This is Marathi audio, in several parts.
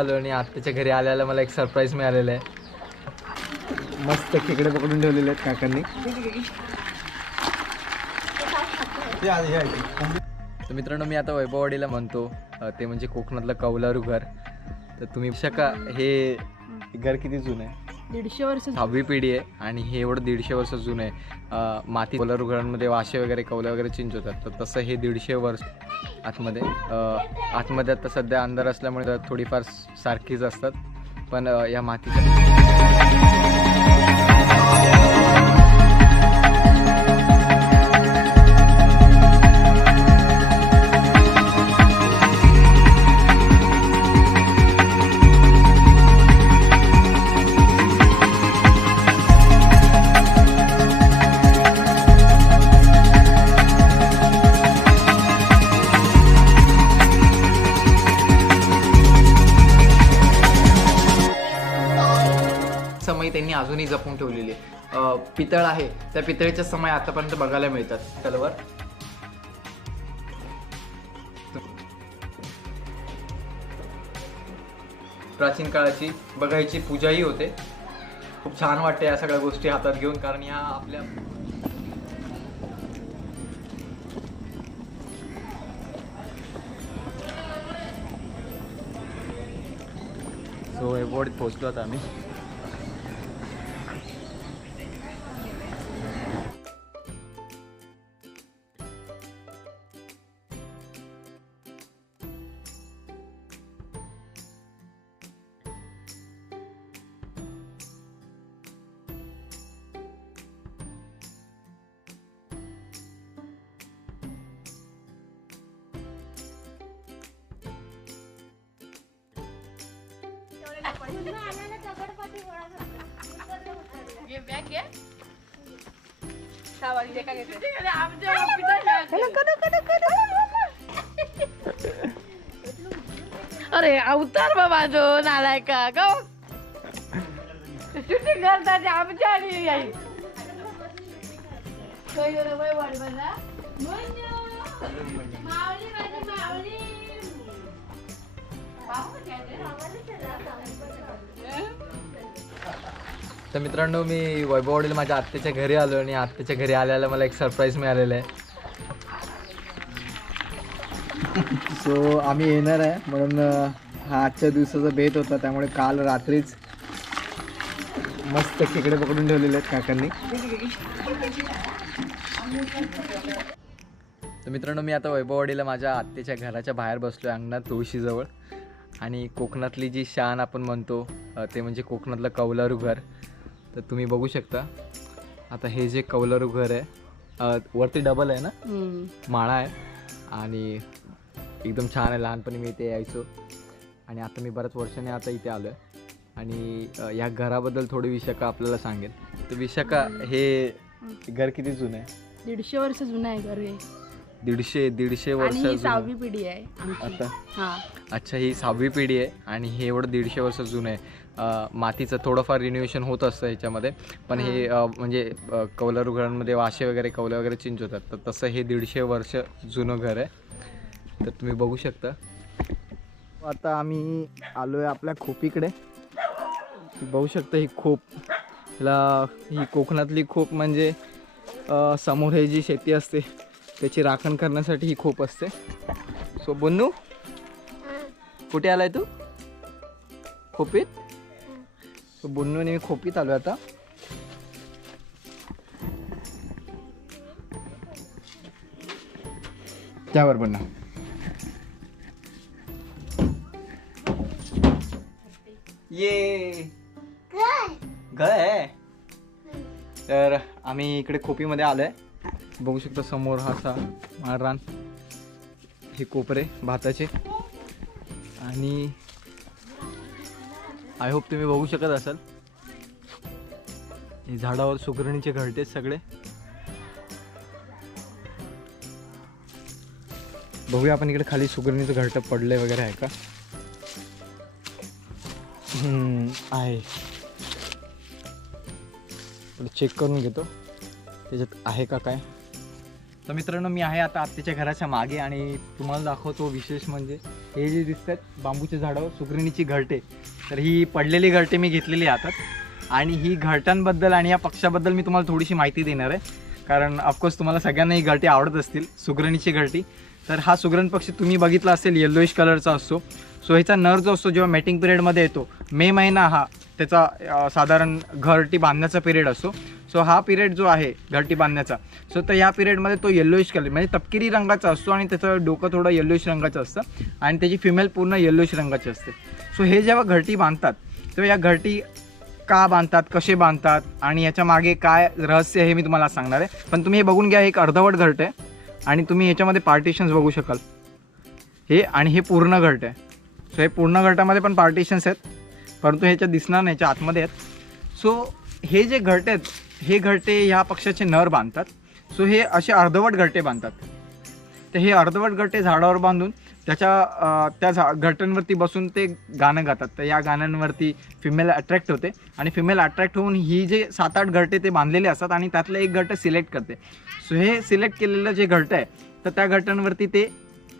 आलो आणि आत्याच्या घरी आल्याला मला एक सरप्राईज मिळालेलं आहे. मस्त खेकडे पकडून ठेवलेले आहेत काकांनी. तर मित्रांनो, मी आता वैभववाडीला म्हणतो ते म्हणजे कोकणातलं कौलारू घर. तर तुम्ही शका हे घर किती जुनं आहे. 150 वर्ष. 6वी पिढी आहे आणि हे एवढं 150 वर्ष जुनं आहे. माती कौलारू घरांमध्ये वाशे वगैरे कौले वगैरे चिंच होतात. तर तसं हे 150 वर्ष आतमध्ये आता सध्या अंधार असल्यामुळे थोडीफार सारखीच असतात. पण या मातीच्या समय त्यांनी अजूनही जपून ठेवलेली पितळ आहे. त्या पितळीचे समय आतापर्यंत बघायला मिळतात. तलवार प्राचीन काळाची बघायची पूजाही होते. खूप छान वाटते या सगळ्या गोष्टी हातात घेऊन, कारण या आपल्या वैभववाडीत पोहोचलो आता आम्ही. अरे अवतार बाबा जो नालाय का गो शूटिंग करतात आमच्या आणि आई तर मित्रांनो, मी वैभववाडीला माझ्या आत्याच्या घरी आलो आणि आत्याच्या घरी आल्याला मला एक सरप्राईज मिळालेलं आहे. सो आम्ही येणार आहे म्हणून हा आजच्या दिवसाचा बेत होता. त्यामुळे काल रात्रीच मस्त खेकडे पकडून ठेवलेले आहेत काकांनी. तर मित्रांनो, मी आता वैभववाडीला माझ्या आत्याच्या घराच्या बाहेर बसलो आहे, अंगणात तुळशीजवळ. आणि कोकणातली जी शान आपण म्हणतो ते म्हणजे कोकणातलं कौलारू घर. तर तुम्ही बघू शकता आता हे जे कौलारू घर आहे, वरती डबल आहे ना, माळा आहे आणि एकदम छान आहे. लहानपणी मी इथे यायचो आणि आता मी बऱ्याच वर्षाने आता इथे आलो आहे. आणि या घराबद्दल थोडी विशाखा आपल्याला सांगेल. तर विशाखा, हे घर किती जुनं आहे? 150 वर्ष जुनं आहे घर हे. 150 वर्ष. 6वी पिढी आहे आता. हा. अच्छा, ही 6वी पिढी आहे आणि हे एवढं 150 वर्ष जुनं आहे. मातीचं थोडंफार रिन्युएशन होत असतं ह्याच्यामध्ये. पण हे म्हणजे कौलारू घरांमध्ये वाशे वगैरे कौले वगैरे चिंच होतात. तर तसं हे 150 वर्ष जुनं घर आहे. तर तुम्ही बघू शकता. आता आम्ही आलो आहे आपल्या खोपीकडे. बघू शकता ही खोप, ही कोकणातली खोप म्हणजे समोर हे जी शेती असते त्याची राखण करण्यासाठी ही खोप असते. सो बन्नू, कुठे आलाय तू? खोपीत. सो बन्नू आणि मी खोपीत आलो आता. त्यावर बन्ना. ये घर आहे. तर आम्ही इकडे खोपीमध्ये आलो आहे. बघू शकतो समोर हा असा माळरान, हे कोपरे भाताचे. आणि आय होप तुम्ही बघू शकत असाल, हे झाडावर सुगरणीचे घरटे सगळे. बघूया आपण इकडे खाली सुगरणीचं घरटं पडलंय वगैरे आहे का. आहे, चेक करून घेतो त्याच्यात आहे का काय. तर मित्रांनो मी आहे आता आत्याच्या घराच्या मागे आणि तुम्हाला दाखवतो विशेष म्हणजे हे जे दिसतात बांबूचे झाडं सुगरणीची घरटे. तर ही पडलेली घरटे मी घेतलेली हातात आणि ही घरटांबद्दल आणि या पक्षाबद्दल मी तुम्हाला थोडीशी माहिती देणार आहे. कारण ऑफकोर्स तुम्हाला सगळ्यांना ही घरटी आवडत असतील, सुगरणीची घरटी. तर हा सुगरण पक्षी तुम्ही बघितला असेल येल्लोइश कलरचा असतो. सो ह्याचा नर जो असतो जेव्हा मॅटिंग पिरियडमध्ये येतो, मे महिना हा त्याचा साधारण घरटी बांधण्याचा पिरियड असतो. सो हा पिरियड जो आहे घरटी बांधण्याचा, सो तर या पिरियडमध्ये तो येल्लोइश कलर म्हणजे तपकिरी रंगाचा असतो आणि त्याचं डोकं थोडं येल्लोइश रंगाचं असतं आणि त्याची फिमेल पूर्ण येल्लोइश रंगाची असते. सो हे जेव्हा घरटी बांधतात तेव्हा या घरटी का बांधतात, कसे बांधतात आणि याच्या मागे काय रहस्य हे मी तुम्हाला सांगणार आहे. पण तुम्ही हे बघून घ्या, एक अर्धवट घरट आहे आणि तुम्ही याच्यामध्ये पार्टिशन्स बघू शकाल हे, आणि हे पूर्ण घरट आहे. सो हे पूर्ण घरटामध्ये पण पार्टिशन्स आहेत, परंतु ह्याच्यात दिसणार नाही, ह्याच्या आतमध्ये आहेत. सो हे जे घरटे आहेत हे घरटे ह्या पक्षाचे नर बांधतात. सो हे असे अर्धवट घरटे बांधतात. तर हे अर्धवट घरटे झाडावर बांधून त्या घरट्यांवरती बसून ते गाणं गातात. तर या गाण्यांवरती फिमेल अट्रॅक्ट होते आणि फिमेल अट्रॅक्ट होऊन ही जे 7-8 घरटे ते बांधलेले असतात आणि त्यातलं एक घरटं सिलेक्ट करते. सो हे सिलेक्ट केलेलं जे घरटं आहे तर त्या घरट्यांवरती ते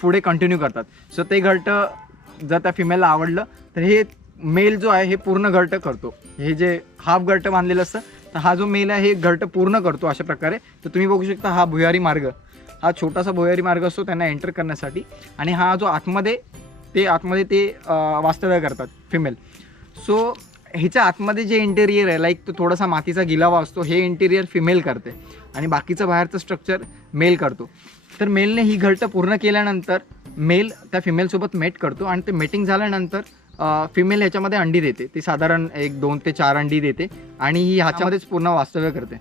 पुढे कंटिन्यू करतात. सो ते घरटं जर त्या फिमेलला आवडलं तर हे मेल जो आहे हे पूर्ण घरटं करतो. हे जे हाफ घरटं बांधलेलं असतं तर हा जो मेल आहे हे घरटं पूर्ण करतो अशा प्रकारे. तर तुम्ही बघू शकता हा भुयारी मार्ग, हा छोटासा भुयारी मार्ग असतो त्यांना एंटर करण्यासाठी, आणि हा जो आतमध्ये ते वास्तव्य करतात फिमेल. सो ह्याच्या आतमध्ये जे इंटेरियर आहे लाईक तो थोडासा मातीचा गिलावा असतो, हे इंटेरियर फिमेल करते आणि बाकीचं बाहेरचं स्ट्रक्चर मेल करतो. तर मेलने ही घरटं पूर्ण केल्यानंतर मेल त्या फिमेलसोबत मेट करतो आणि ते मेटिंग झाल्यानंतर फिमेल ह्याच्यामध्ये अंडी देते. ती साधारण 1-2 ते 4 अंडी देते आणि ही ह्याच्यामध्येच पूर्ण वास्तव्य करते.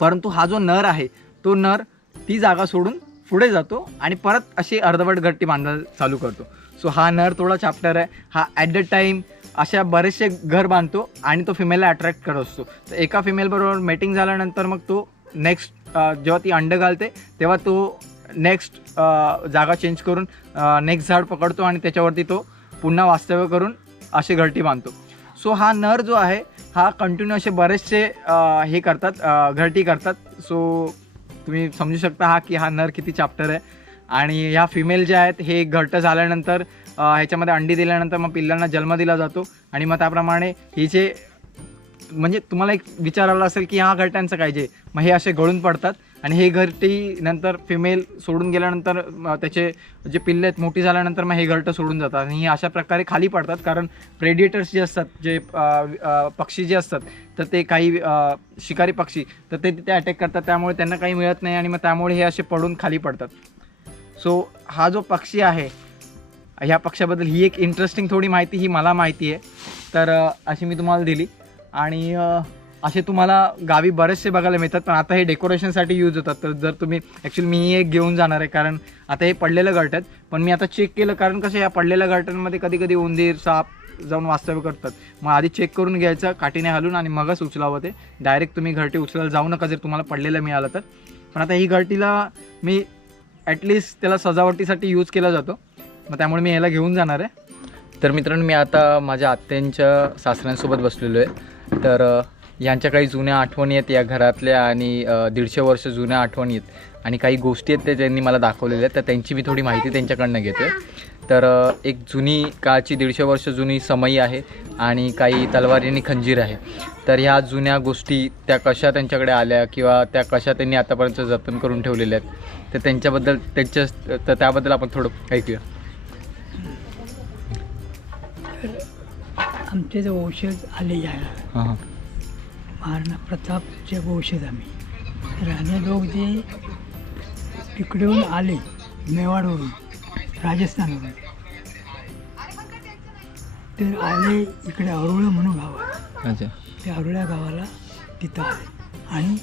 परंतु हा जो नर आहे तो नर ती जागा सोडून पुढे जातो आणि परत अशी अर्धवट घरटी बांधायला चालू करतो. सो हा नर थोडा चॅप्टर आहे. हा ॲट द टाईम अशा बरेचसे घर बांधतो आणि तो फिमेलला अट्रॅक्ट करत असतो. तर एका फिमेलबरोबर मेटिंग झाल्यानंतर मग तो नेक्स्ट जेव्हा ती अंडं घालते तेव्हा तो नेक्स्ट जागा चेंज करून नेक्स्ट झाड पकडतो आणि त्याच्यावरती तो पुन्हा वास्तव्य करून अशी घरटी बांधतो. सो हा नर जो आहे हा कंटिन्यू असे बरेचसे हे करतात, घरटी करतात. सो तुम्ही समजू शकता की हा नर किती चॅप्टर आहे. आणि ह्या फिमेल ज्या आहेत हे घरटं झाल्यानंतर ह्याच्यामध्ये अंडी दिल्यानंतर मग पिल्लांना जन्म दिला जातो आणि मग त्याप्रमाणे ही जे म्हणजे तुम्हाला एक विचार आला असेल की ह्या घरट्यांचं काय जे, मग हे असे गळून पडतात आणि हे घरटी नंतर फिमेल सोडून गेल्यानंतर त्याचे जे पिल्ले आहेत मोठी झाल्यानंतर मग हे घरटं सोडून जातात आणि अशा प्रकारे खाली पडतात. कारण प्रेडिएटर्स जे असतात, जे पक्षी जे असतात तर ते काही शिकारी पक्षी तर ते तिथे अटॅक करतात, त्यामुळे त्यांना काही मिळत नाही आणि मग त्यामुळे हे असे पडून खाली पडतात. सो हा जो पक्षी आहे ह्या पक्षाबद्दल ही एक इंटरेस्टिंग थोडी माहिती ही मला माहिती आहे, तर अशी मी तुम्हाला दिली. आणि असे तुम्हाला गावी बरेचसे बघायला मिळतात, पण आता हे डेकोरेशनसाठी यूज होतात. तर जर तुम्ही ॲक्च्युली मी एक घेऊन जाणार आहे, कारण आता हे पडलेलं घरट आहेत, पण मी आता चेक केलं कारण कसं या पडलेल्या घरट्यांमध्ये कधी कधी उंदीर साप जाऊन वास्तव्य करतात. मग आधी चेक करून घ्यायचं काठीने हलून आणि मगच उचलावं ते. डायरेक्ट तुम्ही घरटी उचलायला जाऊ नका जर तुम्हाला पडलेलं मिळालं तर. पण आता ही घरटीला मी ॲटलिस्ट त्याला सजावटीसाठी यूज केला जातो, मग त्यामुळे मी याला घेऊन जाणार आहे. तर मित्रांनो मी आता माझ्या आत्यांच्या सासऱ्यांसोबत बसलेलो आहे. तर यांच्या काही जुन्या आठवणी आहेत या घरातल्या आणि 150 वर्ष जुन्या आठवणी आहेत आणि काही गोष्टी आहेत त्या त्यांनी मला दाखवलेल्या आहेत, तर त्यांची मी थोडी माहिती त्यांच्याकडनं घेतो आहे. तर एक जुनी काळची 150 वर्ष जुनी समई आहे आणि काही तलवारी आणि खंजीर आहे. तर ह्या जुन्या गोष्टी त्या कशा त्यांच्याकडे आल्या किंवा त्या कशा त्यांनी आतापर्यंत जतन करून ठेवलेल्या आहेत, तर त्यांच्याबद्दल तर त्याबद्दल आपण थोडं ऐकूया. आमचे जे वंशज आले यायला हां महाराणा प्रतापचे वंशज आम्ही. राणे लोक जे तिकडेहून आले मेवाडवरून, राजस्थानवरून, ते आले इकडे अरुळा म्हणून गाव आहे. अच्छा. त्या अरुळ्या गावाला तिथं आले आणि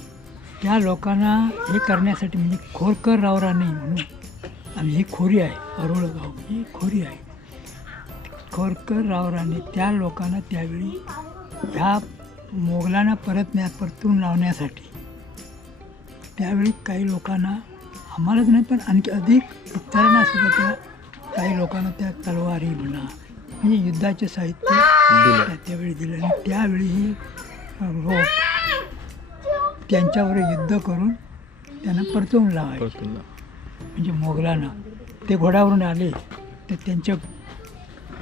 त्या लोकांना हे करण्यासाठी म्हणजे खोरकर रावराणे म्हणून आम्ही ही खोरी आहे, अरुळ गाव ही खोरी आहे. खोरकर रावराणे त्या लोकांना त्यावेळी ह्या मोगलांना परतून लावण्यासाठी त्यावेळी काही लोकांना, आम्हालाच नाही पण आणखी अधिक इतरांना सुद्धा त्या काही लोकांना त्या तलवारी म्हणा म्हणजे युद्धाचे साहित्य त्यावेळी दिलं आणि त्यावेळी ही लोक त्यांच्यावर युद्ध करून त्यांना परतवून लावायचे. परतून लाव. म्हणजे मोगलांना ते घोड्यावरून आले तर त्यांच्या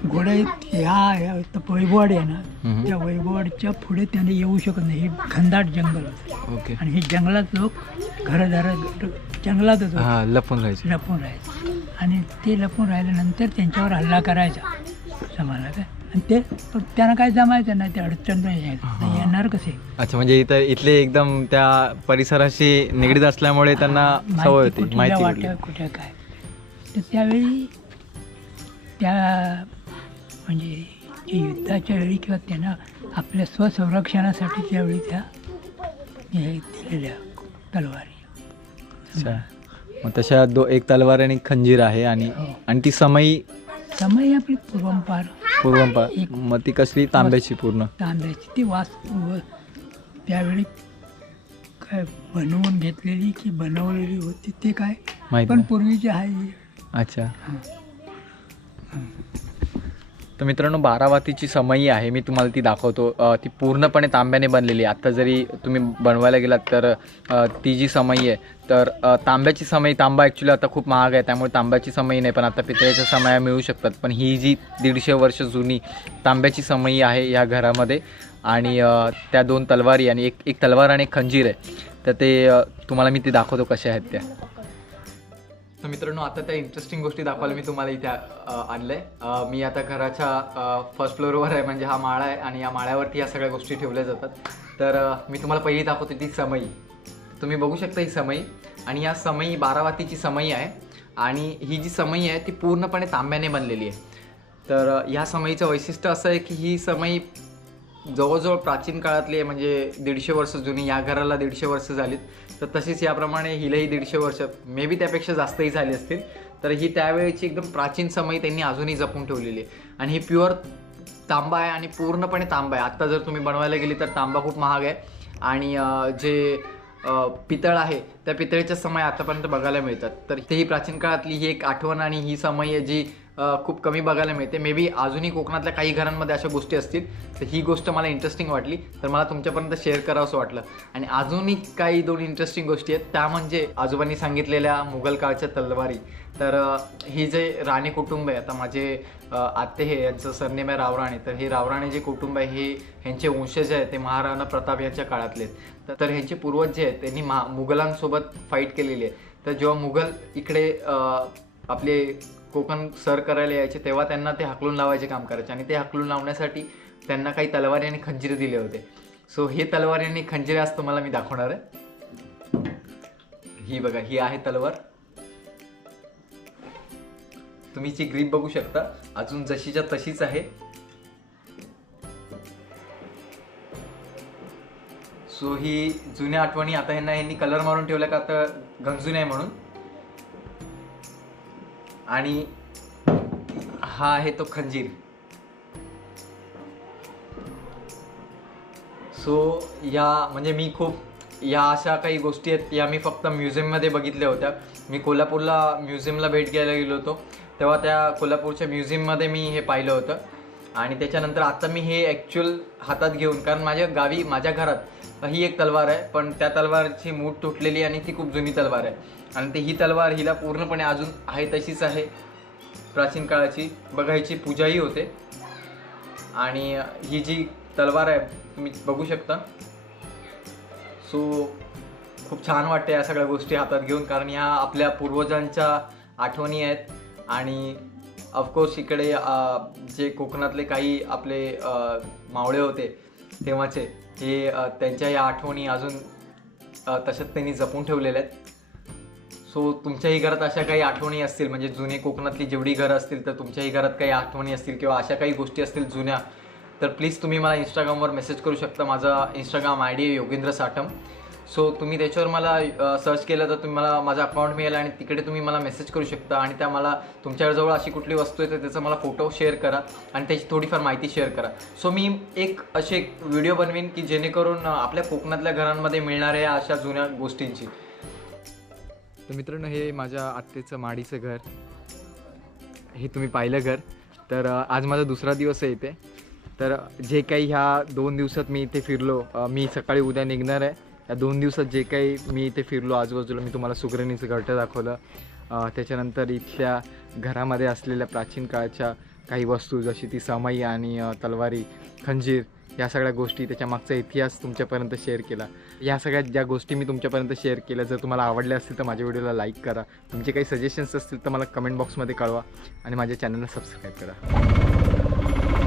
घोड्यात ह्या वैभवाडी आहे ना, त्या वैभवाडीच्या पुढे त्याने येऊ शकत नाही. हे घनदाट जंगल होतं ओके. आणि हे जंगलात लोक घरदार जंगलातच होते, हां, लपून राहायचं. लपून राहायचे. आणि ते लपून राहिल्यानंतर त्यांच्यावर हल्ला करायचा समाला काय, आणि ते पण त्यांना काय जमायचं नाही, ते अडचण नाही यायचं. येणार कसे? अच्छा, म्हणजे इथं इथले एकदम त्या परिसराशी निगडीत असल्यामुळे त्यांना सवय होती, कुठल्या माहिती वाट्या होती. कुठे काय. तर त्यावेळी त्या म्हणजे जे युद्धाच्या वेळी किंवा त्यांना आपल्या स्वसंरक्षणासाठी त्यावेळी त्या हे दिलेल्या तलवारी. अच्छा, मग तशा एक तलवार आणि खंजीर आहे आणि हो. आणि ती समई समय आपली पूर्वंपार पूर्वंपार. एक- मग ती कसली? तांब्याची पूर्ण. तांब्याची ती त्यावेळी काय बनवून घेतलेली की बनवलेली होती ते काय, माहिती पण नाही. पूर्वीची आहे. अच्छा. तर मित्रांनो, बारावातीची समई आहे, मी तुम्हाला ती दाखवतो. ती पूर्णपणे तांब्याने बनलेली आहे. आत्ता जरी तुम्ही बनवायला गेलात तर ती जी समई आहे तर तांब्याची समई, तांबा ॲक्च्युली आता खूप महाग आहे त्यामुळे तांब्याची समई नाही, पण आता पितळेच्या समया मिळू शकतात. पण ही जी 150 वर्ष जुनी तांब्याची समई आहे या घरामध्ये, आणि त्या 2 तलवारी आणि एक तलवार आणि एक खंजीर आहे. तर ते तुम्हाला मी ती दाखवतो कशा आहेत त्या. तर मित्रांनो, आता त्या इंटरेस्टिंग गोष्टी दाखवायला मी तुम्हाला इथे आणलं आहे. मी आता घराच्या फर्स्ट फ्लोअरवर आहे, म्हणजे हा माळा आहे आणि या माळ्यावरती या सगळ्या गोष्टी ठेवल्या जातात. तर मी तुम्हाला पहिली दाखवतो ती समई. तुम्ही बघू शकता ही समई, आणि या समई बारावातीची समई आहे, आणि ही जी समई आहे ती पूर्णपणे तांब्याने बनलेली आहे. तर ह्या समईचं वैशिष्ट्य असं आहे की ही समई जवळजवळ प्राचीन काळातली आहे, म्हणजे 150 वर्ष जुनी. या घराला 150 वर्ष झालीत, तर तशीच याप्रमाणे हिलाही 150 वर्ष, मे बी त्यापेक्षा जास्तही झाली असतील. तर ही त्यावेळेची एकदम प्राचीन समई त्यांनी अजूनही जपून ठेवलेली आहे, आणि ही प्युअर तांबा आहे आणि पूर्णपणे तांबा आहे. आत्ता जर तुम्ही बनवायला गेली तर तांबा खूप महाग आहे, आणि जे पितळ आहे त्या पितळेच्या समया आतापर्यंत बघायला मिळतात. तर ही प्राचीन काळातली ही एक आठवण आणि ही समई आहे जी खूप कमी बघायला मिळते. मे बी अजूनही कोकणातल्या काही घरांमध्ये अशा गोष्टी असतील. तर ही गोष्ट मला इंटरेस्टिंग वाटली, तर मला तुमच्यापर्यंत शेअर करावं असं वाटलं. आणि अजूनही काही 2 इंटरेस्टिंग गोष्टी आहेत, त्या म्हणजे आजोबांनी सांगितलेल्या मुघल काळच्या तलवारी. तर ही जे राणे कुटुंब आहे, आता माझे आत्ते हे यांचं सरनेम आहे रावराणे, तर हे रावराणे जे कुटुंब आहे हे ह्यांचे वंशज आहेत, ते महाराणा प्रताप यांच्या काळातले आहेत. तर ह्यांचे पूर्वज जे आहेत त्यांनी मुघलांसोबत फाईट केलेली आहे. तर जेव्हा मुघल इकडे आपले कोकण सर करायला यायचे तेव्हा त्यांना ते हाकलून लावायचे काम करायचे, आणि ते हाकलून लावण्यासाठी त्यांना काही तलवारी आणि खंजीर दिले होते. सो हे तलवारी आणि खंजीर आज तुम्हाला मी दाखवणार आहे. ही बघा, ही आहे तलवार. तुम्ही जी ग्रीप बघू शकता अजून जशीच्या तशीच आहे. सो ही जुन्या आठवणी, आता ह्यांनी कलर मारून ठेवल्या का आता गंजू नये म्हणून. आणि हा आहे तो खंजीर. सो या म्हणजे मी खूप या अशा काही गोष्टी आहेत या मी फक्त म्युझियममध्ये बघितल्या होत्या. मी कोल्हापूरला म्युझियमला भेट द्यायला गेलो होतो, तेव्हा त्या कोल्हापूरच्या म्युझियममध्ये मी हे पाहिलं होतं. आणि त्याच्यानंतर आता मी हे ॲक्च्युअल हातात घेऊन, कारण माझ्या गावी माझ्या घरात ही एक तलवार आहे, पण त्या तलवारची मूठ तुटलेली आणि ती खूप जुनी तलवार आहे. आणि ही तलवार हिला पूर्णपणे अजून आहे तशीच आहे, प्राचीन काळाची. बघायची पूजाही होते. आणि ही जी तलवार आहे तुम्ही बघू शकता. सो खूप छान वाटते या सगळ्या गोष्टी हातात घेऊन, कारण ह्या आपल्या पूर्वजांच्या आठवणी आहेत. आणि ऑफकोर्स इकडे जे कोकणातले काही आपले मावळे होते तेव्हाचे, हे त्यांच्या या आठवणी अजून तशाच त्यांनी जपून ठेवलेल्या आहेत. सो तुमच्याही घरात अशा काही आठवणी असतील, म्हणजे जुने कोकणातली जेवढी घरं असतील तर तुमच्याही घरात काही आठवणी असतील किंवा अशा काही गोष्टी असतील जुन्या, तर प्लीज तुम्ही मला इंस्टाग्रामवर मेसेज करू शकता. माझा इंस्टाग्राम ID आहे योगेंद्र साठम. सो तुम्ही त्याच्यावर मला सर्च केलं तर तुम्हाला माझा अकाउंट मिळेल, आणि तिकडे तुम्ही मला मेसेज करू शकता. आणि त्या मला तुमच्याजवळ अशी कुठली वस्तू आहे तर त्याचा मला फोटो शेअर करा आणि त्याची थोडीफार माहिती शेअर करा. सो मी एक व्हिडिओ बनवीन की जेणेकरून आपल्या कोकणातल्या घरांमध्ये मिळणाऱ्या अशा जुन्या गोष्टींची. तर मित्रांनो, हे माझ्या आत्तेचं माडीचं घर, हे तुम्ही पाहिलं घर. तर आज माझा दुसरा दिवस आहे इथे. तर जे काही ह्या 2 दिवसात मी इथे फिरलो, मी सकाळी उद्या निघणार आहे या 2 दिवसात जे काही मी इथे फिरलो आजूबाजूला, मी तुम्हाला सुगरणीचं घरटं दाखवलं. त्याच्यानंतर इथल्या घरामध्ये असलेल्या प्राचीन काळाच्या काही वस्तू, जशी ती समाई आणि तलवारी, खंजीर, या सगळ्या गोष्टी, त्याच्या मागचा इतिहास तुमच्यापर्यंत शेअर केला. या सगळ्या ज्या गोष्टी मी तुमच्यापर्यंत शेअर केल्या, जर तुम्हाला आवडल्या असतील तर माझ्या व्हिडिओला लाईक करा. तुमचे काही सजेशन्स असतील तर मला कमेंट बॉक्समध्ये कळवा आणि माझ्या चॅनलला सबस्क्राईब करा.